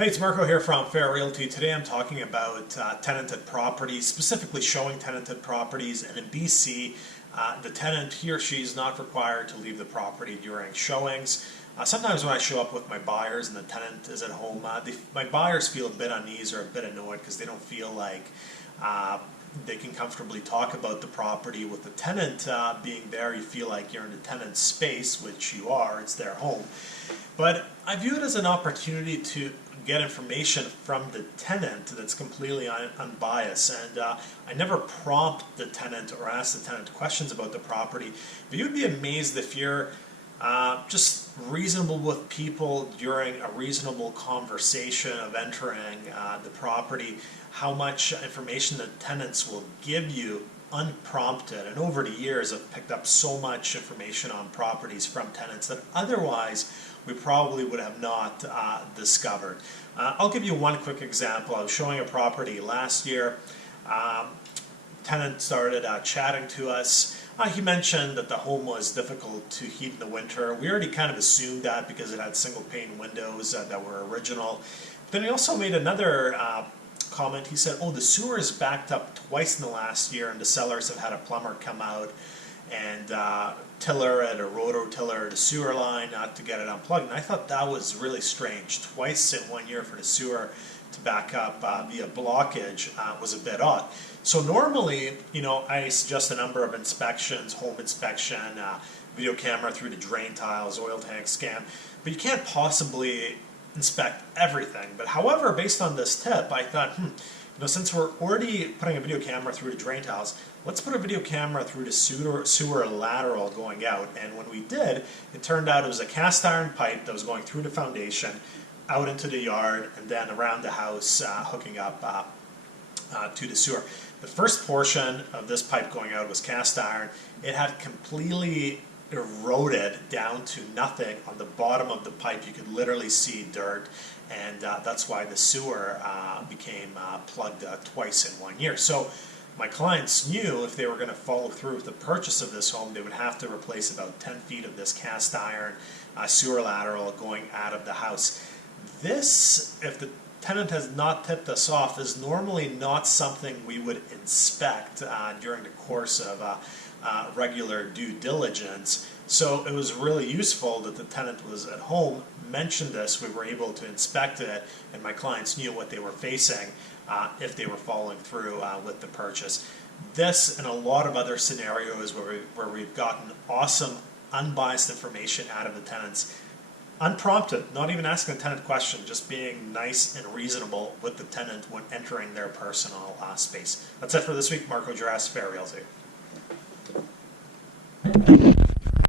Hey, it's Marko here from Fair Realty. Today I'm talking about tenanted properties, specifically showing tenanted properties. And in BC, the tenant, he or she is not required to leave the property during showings. Sometimes when I show up with my buyers and the tenant is at home, my buyers feel a bit uneasy or a bit annoyed because they don't feel like they can comfortably talk about the property with the tenant being there. You feel like you're in the tenant's space, which you are, it's their home. But I view it as an opportunity to get information from the tenant that's completely unbiased, and I never prompt the tenant or ask the tenant questions about the property, but you'd be amazed if you're just reasonable with people during a reasonable conversation of entering the property, how much information the tenants will give you unprompted. And over the years I've picked up so much information on properties from tenants that otherwise we probably would have not discovered. I'll give you one quick example. I was showing a property last year. Tenant started chatting to us. He mentioned that the home was difficult to heat in the winter. We already kind of assumed that because it had single pane windows that were original. But then he also made another comment. He said, oh, the sewer is backed up twice in the last year and the sellers have had a plumber come out and tiller it or rototiller the sewer line to get it unplugged. And I thought that was really strange. Twice in 1 year for the sewer to back up via blockage was a bit odd. So normally, you know, I suggest a number of inspections: home inspection, video camera through the drain tiles, oil tank scan, but you can't possibly inspect everything. But however, based on this tip, I thought, you know, since we're already putting a video camera through the drain tiles, let's put a video camera through the sewer lateral going out. And when we did, it turned out it was a cast iron pipe that was going through the foundation, out into the yard, and then around the house, hooking up to the sewer. The first portion of this pipe going out was cast iron. It had completely eroded down to nothing. On the bottom of the pipe you could literally see dirt, and that's why the sewer became plugged twice in 1 year. So my clients knew if they were going to follow through with the purchase of this home, they would have to replace about 10 feet of this cast iron sewer lateral going out of the house. This, if the tenant has not tipped us off, is normally not something we would inspect during the course of regular due diligence. So it was really useful that the tenant was at home, mentioned this, we were able to inspect it, and my clients knew what they were facing if they were following through with the purchase. This and a lot of other scenarios where we've gotten awesome unbiased information out of the tenants, unprompted, not even asking the tenant question, just being nice and reasonable with the tenant when entering their personal space. That's it for this week. Marko, Juras, Fair Realty.